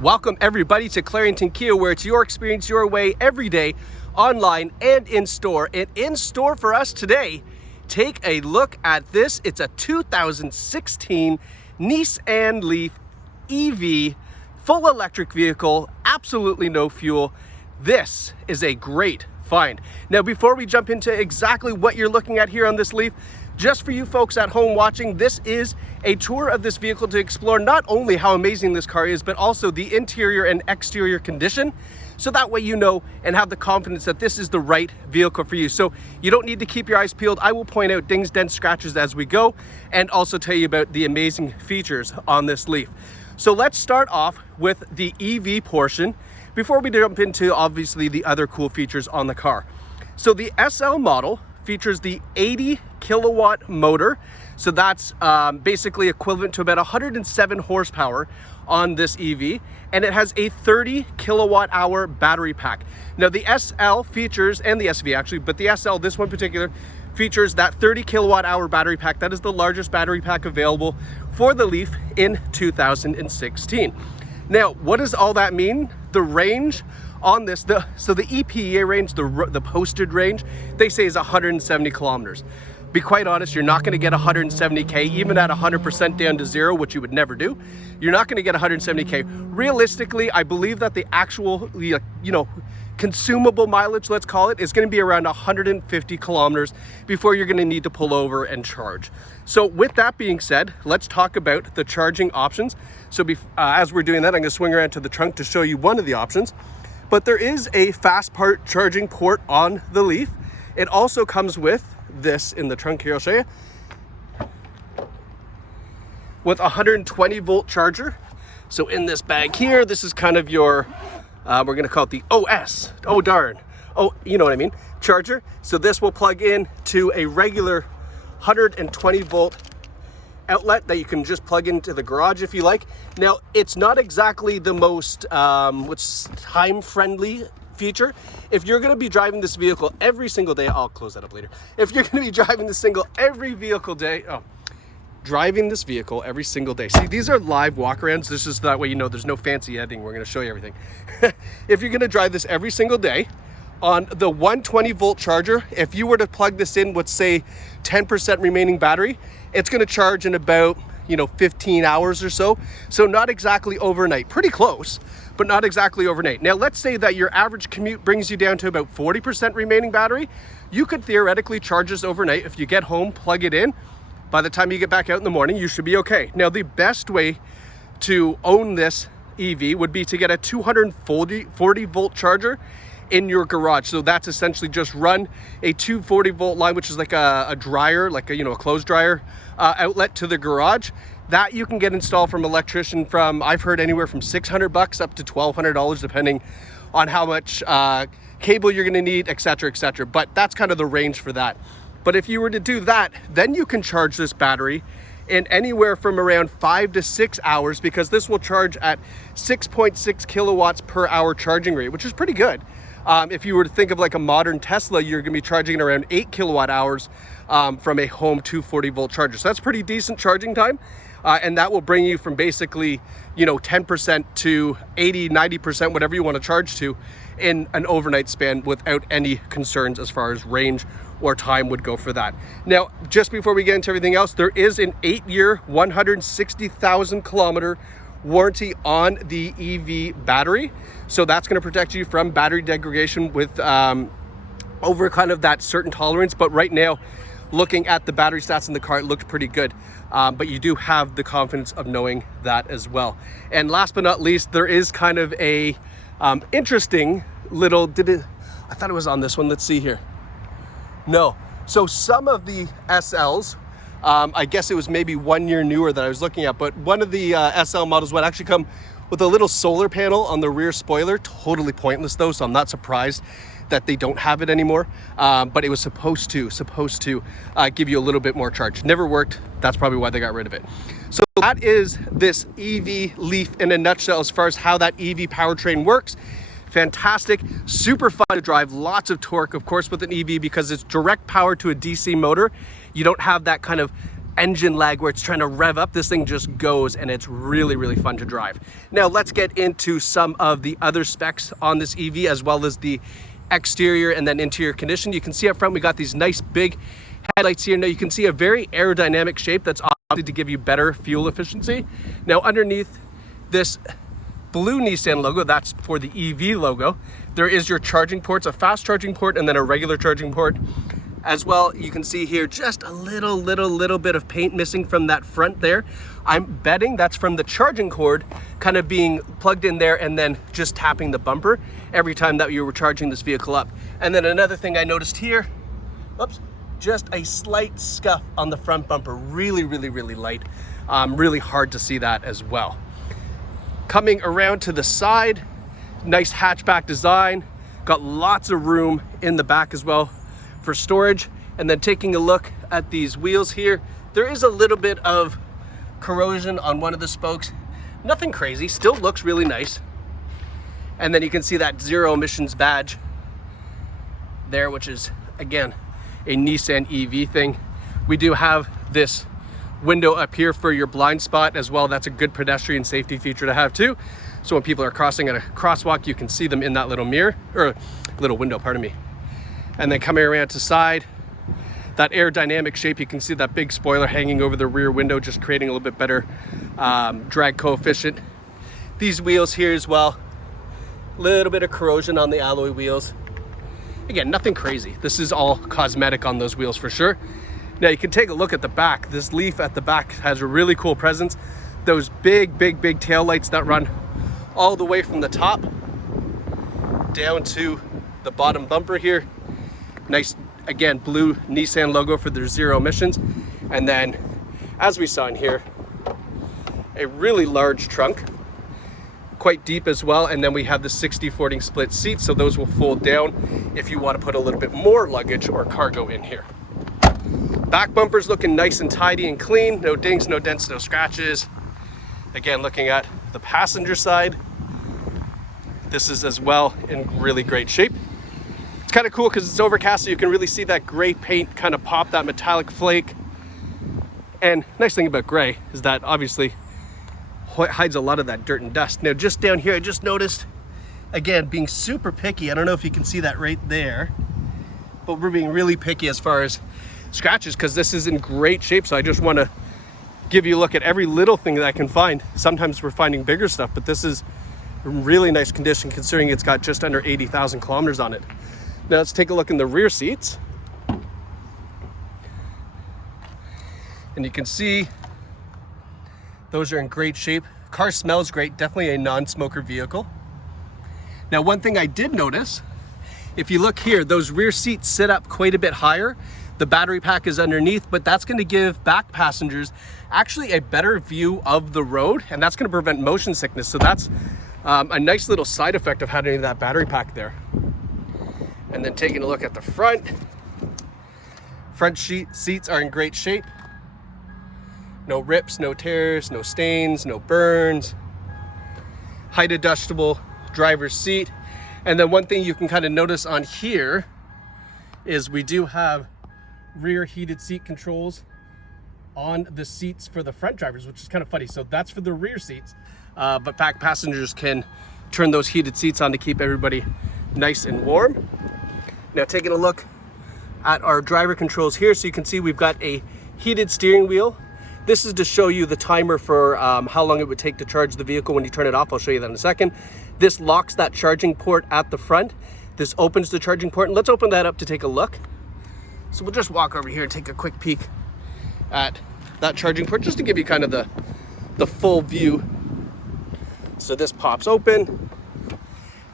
Welcome everybody to Clarington Kia, where it's your experience your way every day, online and in store. And in store for us today, take a look at this. It's a 2016 Nissan Leaf EV, full electric vehicle, absolutely no fuel. This is a great find. Now, before we jump into exactly what you're looking at here on this Leaf, just for you folks at home watching, this is a tour of this vehicle to explore not only how amazing this car is, but also the interior and exterior condition. So that way you know and have the confidence that this is the right vehicle for you. So you don't need to keep your eyes peeled. I will point out dings, dents, scratches as we go, and also tell you about the amazing features on this Leaf. So let's start off with the EV portion before we jump into obviously the other cool features on the car. So the SL model features the 80 kilowatt motor. So that's basically equivalent to about 107 horsepower on this EV. And it has a 30 kilowatt hour battery pack. Now the SL features, and the SV actually, but the SL, this one particular, features that 30 kilowatt hour battery pack. That is the largest battery pack available for the Leaf in 2016. Now, what does all that mean? The range on this, so the EPA range, the posted range, they say is 170 kilometers. Be quite honest, you're not going to get 170K, even at 100% down to zero, which you would never do. You're not going to get 170K. Realistically, I believe that the actual, consumable mileage, let's call it, is going to be around 150 kilometers before you're going to need to pull over and charge. So with that being said, let's talk about the charging options. So as we're doing that, I'm going to swing around to the trunk to show you one of the options. But there is a fast part charging port on the Leaf. It also comes with this in the trunk here. I'll show you. With a 120 volt charger. So in this bag here, this is kind of your, we're going to call it the OS. Oh, darn. Oh, you know what I mean. Charger. So this will plug in to a regular 120 volt outlet that you can just plug into the garage if you like. Now, it's not exactly the most time-friendly feature. If you're going to be driving this vehicle every single day, I'll close that up later. If you're going to be driving this vehicle every single day. See, these are live walkarounds. This is that way you know there's no fancy editing. We're going to show you everything. If you're going to drive this every single day on the 120 volt charger, if you were to plug this in with say 10% remaining battery, it's going to charge in about 15 hours or so. So not exactly overnight, pretty close, but not exactly overnight. Now let's say that your average commute brings you down to about 40% remaining battery. You could theoretically charge this overnight. If you get home, plug it in. By the time you get back out in the morning, you should be okay. Now the best way to own this EV would be to get a 240 volt charger in your garage. So that's essentially just run a 240 volt line, which is like a dryer, like a clothes dryer outlet to the garage. That you can get installed from an electrician from, I've heard, anywhere from $600 up to $1,200, depending on how much cable you're going to need, etc., etc. But that's kind of the range for that. But if you were to do that, then you can charge this battery in anywhere from around 5 to 6 hours, because this will charge at 6.6 kilowatts per hour charging rate, which is pretty good. If you were to think of like a modern Tesla, you're going to be charging around 8 kilowatt hours from a home 240 volt charger. So that's pretty decent charging time. And that will bring you from basically, 10% to 80, 90%, whatever you want to charge to in an overnight span without any concerns as far as range or time would go for that. Now, just before we get into everything else, there is an 8-year, 160,000 kilometer warranty on the EV battery. So that's going to protect you from battery degradation with over kind of that certain tolerance. But right now, looking at the battery stats in the car, it looked pretty good. But you do have the confidence of knowing that as well. And last but not least, there is kind of a interesting little, I thought it was on this one. Let's see here. No. So some of the SLs, I guess it was maybe 1 year newer that I was looking at, but one of the SL models would actually come with a little solar panel on the rear spoiler. Totally pointless though, so I'm not surprised that they don't have it anymore. But it was supposed to give you a little bit more charge. Never worked. That's probably why they got rid of it. So that is this EV Leaf in a nutshell as far as how that EV powertrain works. Fantastic, super fun to drive, lots of torque, of course, with an EV because it's direct power to a DC motor. You don't have that kind of engine lag where it's trying to rev up. This thing just goes, and it's really, really fun to drive. Now let's get into some of the other specs on this EV, as well as the exterior and then interior condition. You can see up front we got these nice big headlights here. Now you can see a very aerodynamic shape that's obviously to give you better fuel efficiency. Now underneath this blue Nissan logo, that's for the EV logo, there is your charging ports, a fast charging port and then a regular charging port. As well, you can see here just a little bit of paint missing from that front there. I'm betting that's from the charging cord kind of being plugged in there and then just tapping the bumper every time that you were charging this vehicle up. And then another thing I noticed here, oops, just a slight scuff on the front bumper, really light. Really hard to see that as well. Coming around to the side, nice hatchback design, got lots of room in the back as well for storage. And then taking a look at these wheels here, there is a little bit of corrosion on one of the spokes. Nothing crazy, still looks really nice. And then you can see that zero emissions badge there, which is again a Nissan EV thing. We do have this window up here for your blind spot as well. That's a good pedestrian safety feature to have too. So when people are crossing at a crosswalk, you can see them in that little mirror, or little window, pardon me. And then coming around to side, that aerodynamic shape, you can see that big spoiler hanging over the rear window, just creating a little bit better drag coefficient. These wheels here as well, a little bit of corrosion on the alloy wheels. Again, nothing crazy. This is all cosmetic on those wheels for sure. Now you can take a look at the back. This Leaf at the back has a really cool presence. Those big tail lights that run all the way from the top down to the bottom bumper here. Nice, again, blue Nissan logo for their zero emissions. And then, as we saw in here, a really large trunk, quite deep as well. And then we have the 60/40 split seats, so those will fold down if you want to put a little bit more luggage or cargo in here. Back bumper's looking nice and tidy and clean. No dings, no dents, no scratches. Again, looking at the passenger side, this is as well in really great shape. It's kind of cool because it's overcast, so you can really see that gray paint kind of pop, that metallic flake. And nice thing about gray is that obviously hides a lot of that dirt and dust. Now just down here, I just noticed, again, being super picky. I don't know if you can see that right there, but we're being really picky as far as scratches because this is in great shape. So I just want to give you a look at every little thing that I can find. Sometimes we're finding bigger stuff, but this is in really nice condition considering it's got just under 80,000 kilometers on it. Now let's take a look in the rear seats. And you can see those are in great shape. Car smells great, definitely a non-smoker vehicle. Now one thing I did notice, if you look here, those rear seats sit up quite a bit higher. The battery pack is underneath, but that's going to give back passengers actually a better view of the road, and that's going to prevent motion sickness. So that's a nice little side effect of having that battery pack there. And then taking a look at the front seats are in great shape. No rips, no tears, no stains, no burns. Height adjustable driver's seat. And then one thing you can kind of notice on here is we do have rear heated seat controls on the seats for the front drivers, which is kind of funny. So that's for the rear seats, but back passengers can turn those heated seats on to keep everybody nice and warm. Now taking a look at our driver controls here, so you can see we've got a heated steering wheel. This is to show you the timer for how long it would take to charge the vehicle when you turn it off. I'll show you that in a second. This locks that charging port at the front. This opens the charging port, and let's open that up to take a look. So we'll just walk over here and take a quick peek at that charging port just to give you kind of the full view. So this pops open,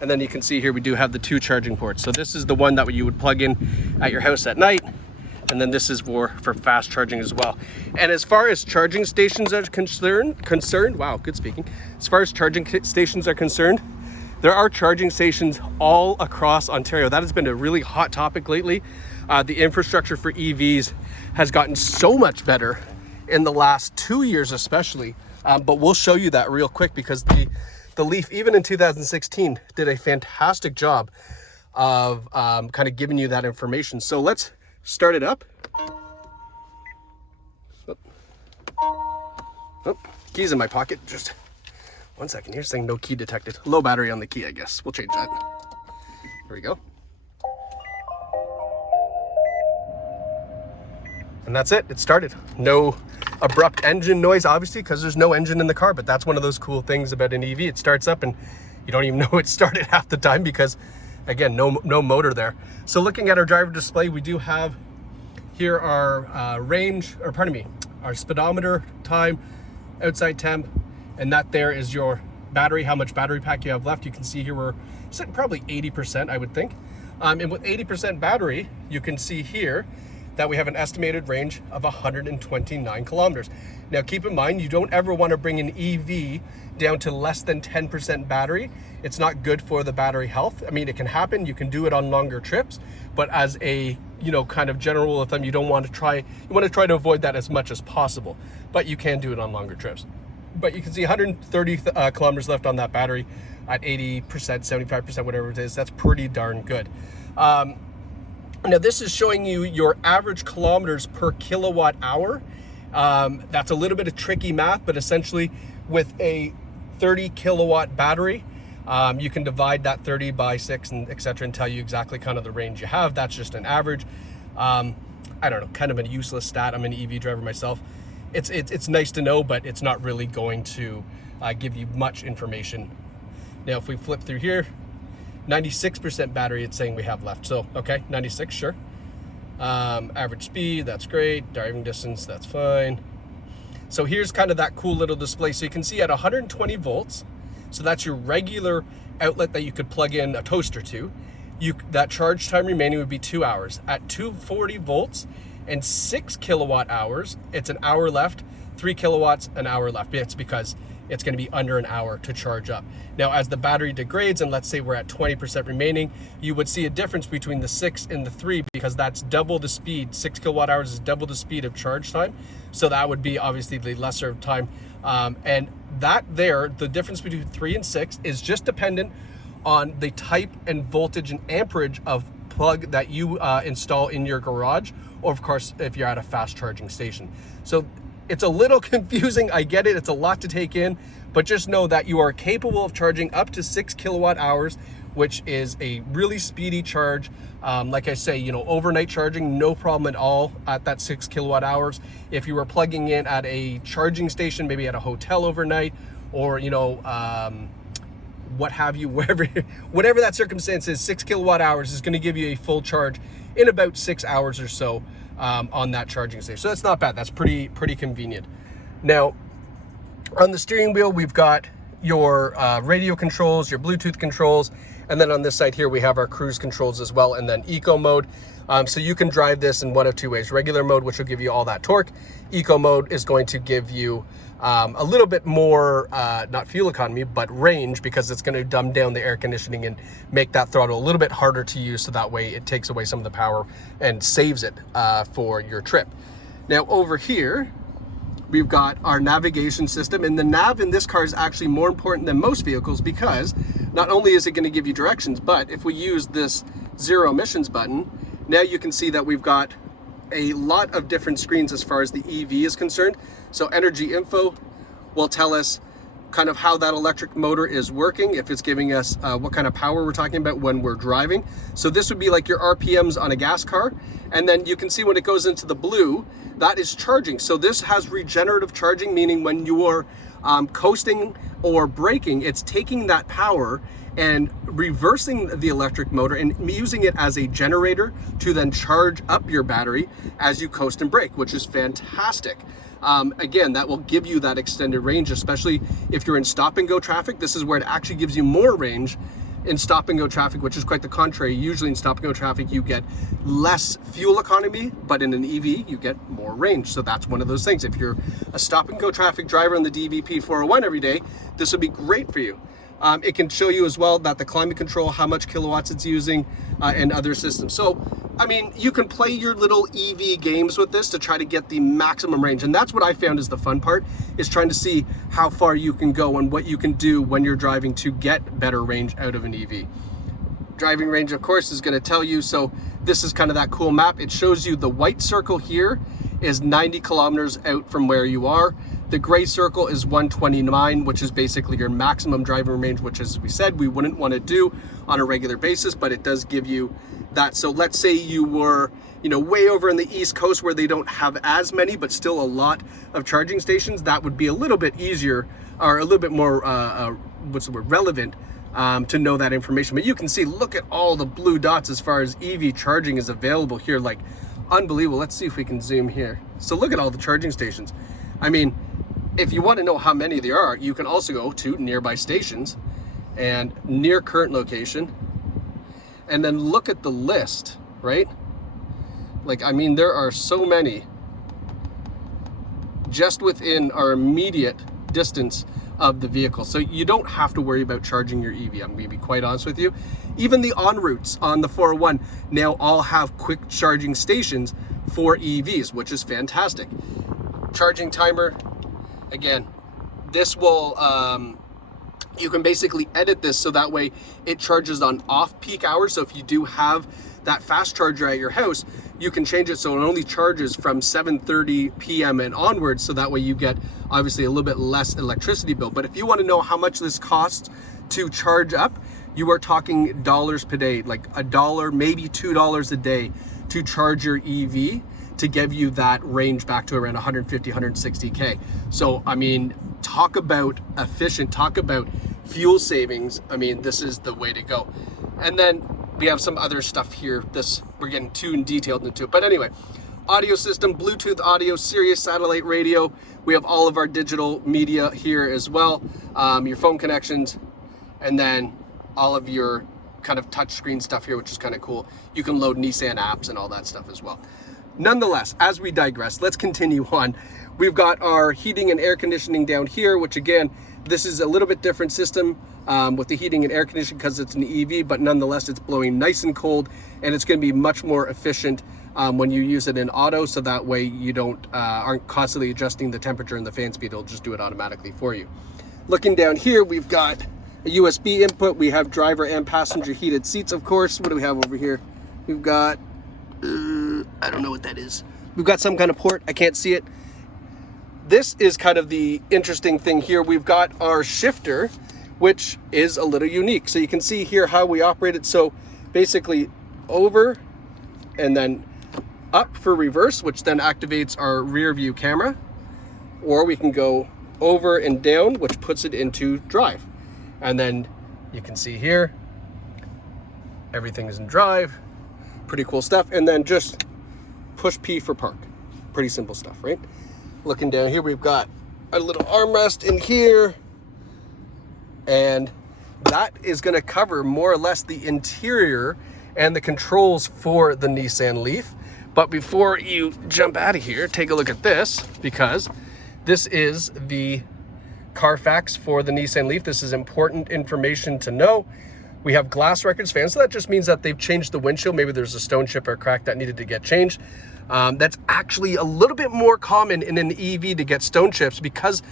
and then you can see here we do have the two charging ports. So this is the one that you would plug in at your house at night, and then this is for fast charging as well. And as far as charging stations are concerned, wow, good speaking. As far as charging stations are concerned, there are charging stations all across Ontario. That has been a really hot topic lately. The infrastructure for EVs has gotten so much better in the last 2 years especially, but we'll show you that real quick because the Leaf, even in 2016, did a fantastic job of kind of giving you that information. So let's start it up. Oh, keys in my pocket. Just 1 second here, saying no key detected. Low battery on the key, I guess. We'll change that. Here we go. And that's it, it started. No abrupt engine noise, obviously, because there's no engine in the car, but that's one of those cool things about an EV. It starts up and you don't even know it started half the time because, again, no motor there. So looking at our driver display, we do have here our range, or pardon me, our speedometer, time, outside temp, and that there is your battery, how much battery pack you have left. You can see here we're sitting probably 80%, I would think. And with 80% battery, you can see here that we have an estimated range of 129 kilometers. Now keep in mind, you don't ever want to bring an EV down to less than 10% battery. It's not good for the battery health. I mean, it can happen, you can do it on longer trips, but as a, you know, kind of general rule of thumb, you want to try to avoid that as much as possible, but you can do it on longer trips. But you can see 130 kilometers left on that battery at 80%, 75%, whatever it is. That's pretty darn good. Now this is showing you your average kilometers per kilowatt hour. That's a little bit of tricky math, but essentially with a 30 kilowatt battery, you can divide that 30 by 6 and etc. and tell you exactly kind of the range you have. That's just an average. I don't know, kind of a useless stat. I'm an EV driver myself. It's nice to know, but it's not really going to give you much information. Now, if we flip through here, 96% battery it's saying we have left. So, okay, 96, sure. Average speed, that's great. Driving distance, that's fine. So here's kind of that cool little display. So you can see at 120 volts, so that's your regular outlet that you could plug in a toaster to. That charge time remaining would be 2 hours. At 240 volts and 6 kilowatt hours, it's an hour left. 3 kilowatts, an hour left. It's because it's going to be under an hour to charge up. Now, as the battery degrades, and let's say we're at 20% remaining, you would see a difference between the 6 and the 3 because that's double the speed. 6 kilowatt hours is double the speed of charge time. So that would be obviously the lesser time. And that there, the difference between 3 and 6 is just dependent on the type and voltage and amperage of plug that you install in your garage, or of course, if you're at a fast charging station. So it's a little confusing, I get it, it's a lot to take in, but just know that you are capable of charging up to 6 kilowatt hours, which is a really speedy charge. Like I say, you know, overnight charging, no problem at all at that 6 kilowatt hours. If you were plugging in at a charging station, maybe at a hotel overnight, or, you know, what have you, whatever that circumstance is, 6 kilowatt hours is going to give you a full charge in about 6 hours or so. On that charging station. So that's not bad. That's pretty convenient. Now, on the steering wheel, we've got your radio controls, your Bluetooth controls, and then on this side here, we have our cruise controls as well, and then eco mode. So you can drive this in one of two ways. Regular mode, which will give you all that torque. Eco mode is going to give you a little bit more, not fuel economy, but range, because it's going to dumb down the air conditioning and make that throttle a little bit harder to use, so that way it takes away some of the power and saves it for your trip. Now over here, we've got our navigation system, and the nav in this car is actually more important than most vehicles, because not only is it going to give you directions, but if we use this zero emissions button, now you can see that we've got a lot of different screens as far as the EV is concerned. So energy info will tell us kind of how that electric motor is working, if it's giving us what kind of power we're talking about when we're driving. So this would be like your RPMs on a gas car. And then you can see when it goes into the blue, that is charging. So this has regenerative charging, meaning when you are coasting or braking, it's taking that power and reversing the electric motor and using it as a generator to then charge up your battery as you coast and brake, which is fantastic. Again, that will give you that extended range, especially if you're in stop and go traffic. This is where it actually gives you more range in stop and go traffic, which is quite the contrary. Usually in stop and go traffic, you get less fuel economy, but in an EV, you get more range. So that's one of those things. If you're a stop and go traffic driver on the DVP 401 every day, this would be great for you. It can show you as well that the climate control, how much kilowatts it's using, and other systems. So, I mean, you can play your little EV games with this to try to get the maximum range. And that's what I found is the fun part, is trying to see how far you can go and what you can do when you're driving to get better range out of an EV. Driving range, of course, is going to tell you. So this is kind of that cool map. It shows you the white circle here is 90 kilometers out from where you are. The gray circle is 129, which is basically your maximum driving range, which, as we said, we wouldn't want to do on a regular basis, but it does give you that. So let's say you were, way over in the East Coast where they don't have as many, but still a lot of charging stations. That would be a little bit easier, or a little bit more, relevant to know that information. But you can see, look at all the blue dots as far as EV charging is available here, like unbelievable. Let's see if we can zoom here. So look at all the charging stations. I mean, if you want to know how many there are, you can also go to nearby stations and near current location, and then look at the list, right? Like, I mean, there are so many just within our immediate distance of the vehicle. So you don't have to worry about charging your EV. I'm going to be quite honest with you. Even the en routes on the 401 now all have quick charging stations for EVs, which is fantastic. Charging timer, again, this will, you can basically edit this so that way it charges on off-peak hours. So if you do have that fast charger at your house, you can change it so it only charges from 7:30 p.m. and onwards, so that way you get obviously a little bit less electricity bill. But if you want to know how much this costs to charge up, you are talking dollars per day, like $1, maybe $2 a day to charge your EV to give you that range back to around 150, 160K. So, I mean, talk about efficient, talk about fuel savings. I mean, this is the way to go. And then we have some other stuff here. We're getting too detailed into it. But anyway, audio system, Bluetooth audio, Sirius satellite radio. We have all of our digital media here as well. Your phone connections, and then all of your kind of touchscreen stuff here, which is kind of cool. You can load Nissan apps and all that stuff as well. Nonetheless, as we digress, let's continue on. We've got our heating and air conditioning down here, which again, this is a little bit different system with the heating and air conditioning because it's an EV, but nonetheless, it's blowing nice and cold, and it's going to be much more efficient when you use it in auto, so that way you aren't constantly adjusting the temperature and the fan speed. It'll just do it automatically for you. Looking down here, we've got a USB input. We have driver and passenger heated seats, of course. What do we have over here? We've got, I don't know what that is. We've got some kind of port. I can't see it. This is kind of the interesting thing here. We've got our shifter, which is a little unique. So you can see here how we operate it. So basically over and then up for reverse, which then activates our rear view camera. Or we can go over and down, which puts it into drive. And then you can see here, everything is in drive. Pretty cool stuff. And then just push P for park. Pretty simple stuff, right? Looking down here, we've got a little armrest in here, and that is going to cover more or less the interior and the controls for the Nissan Leaf. But before you jump out of here, take a look at this, because this is the CarFax for the Nissan Leaf. This is important information to know. We have glass records fans, so that just means that they've changed the windshield. Maybe there's a stone chip or a crack that needed to get changed. That's actually a little bit more common in an EV to get stone chips because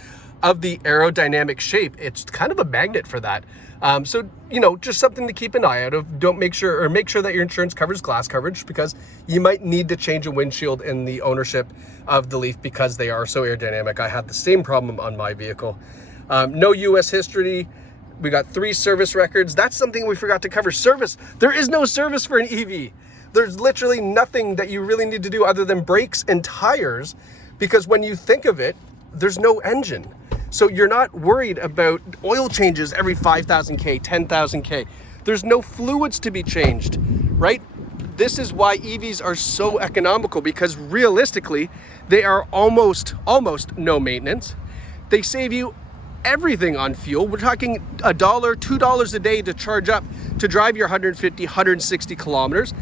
of the aerodynamic shape. It's kind of a magnet for that. So, just something to keep an eye out of. Make sure that your insurance covers glass coverage, because you might need to change a windshield in the ownership of the Leaf because they are so aerodynamic. I had the same problem on my vehicle. No US history. We got 3 service records. That's something we forgot to cover. Service. There is no service for an EV. There's literally nothing that you really need to do other than brakes and tires, because when you think of it, there's no engine. So you're not worried about oil changes every 5,000K, 10,000K. There's no fluids to be changed, right? This is why EVs are so economical, because realistically, they are almost no maintenance. They save you everything on fuel. We're talking $1, $2 a day to charge up to drive your 150, 160 kilometers.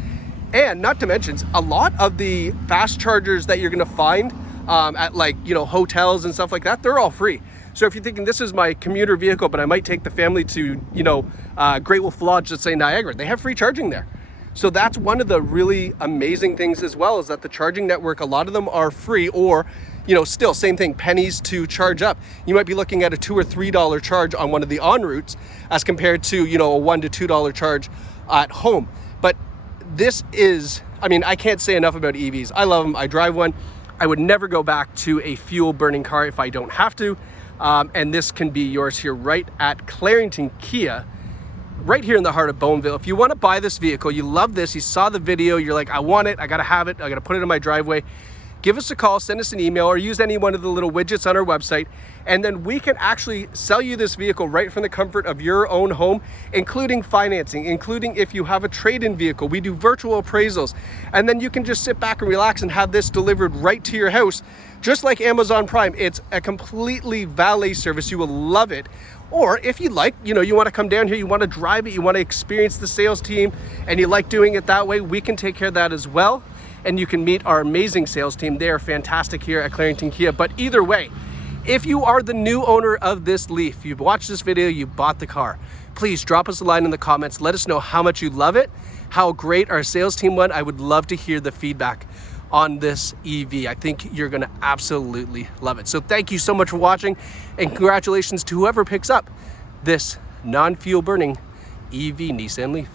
And not to mention, a lot of the fast chargers that you're going to find at hotels and stuff like that, they're all free. So if you're thinking this is my commuter vehicle, but I might take the family to, Great Wolf Lodge, let's say Niagara, they have free charging there. So that's one of the really amazing things as well, is that the charging network, a lot of them are free, or, still same thing, pennies to charge up. You might be looking at a $2 or $3 charge on one of the en routes as compared to, a $1 to $2 charge at home. But this is, I can't say enough about EVs. I love them. I drive one. I would never go back to a fuel burning car if I don't have to. And this can be yours here right at Clarington Kia, right here in the heart of Bowmanville. If you want to buy this vehicle, you love this, you saw the video, you're like, I want it, I gotta have it, I gotta put it in my driveway, give us a call, send us an email, or use any one of the little widgets on our website, and then we can actually sell you this vehicle right from the comfort of your own home, including financing, including if you have a trade-in vehicle. We do virtual appraisals, and then you can just sit back and relax and have this delivered right to your house, just like Amazon Prime. It's a completely valet service. You will love it. Or if you like, you want to come down here, you want to drive it, you want to experience the sales team, and you like doing it that way, we can take care of that as well. And you can meet our amazing sales team. They are fantastic here at Clarington Kia. But either way, if you are the new owner of this Leaf, you've watched this video, you bought the car, please drop us a line in the comments. Let us know how much you love it, how great our sales team went. I would love to hear the feedback on this EV. I think you're gonna absolutely love it. So thank you so much for watching, and congratulations to whoever picks up this non-fuel burning EV Nissan Leaf.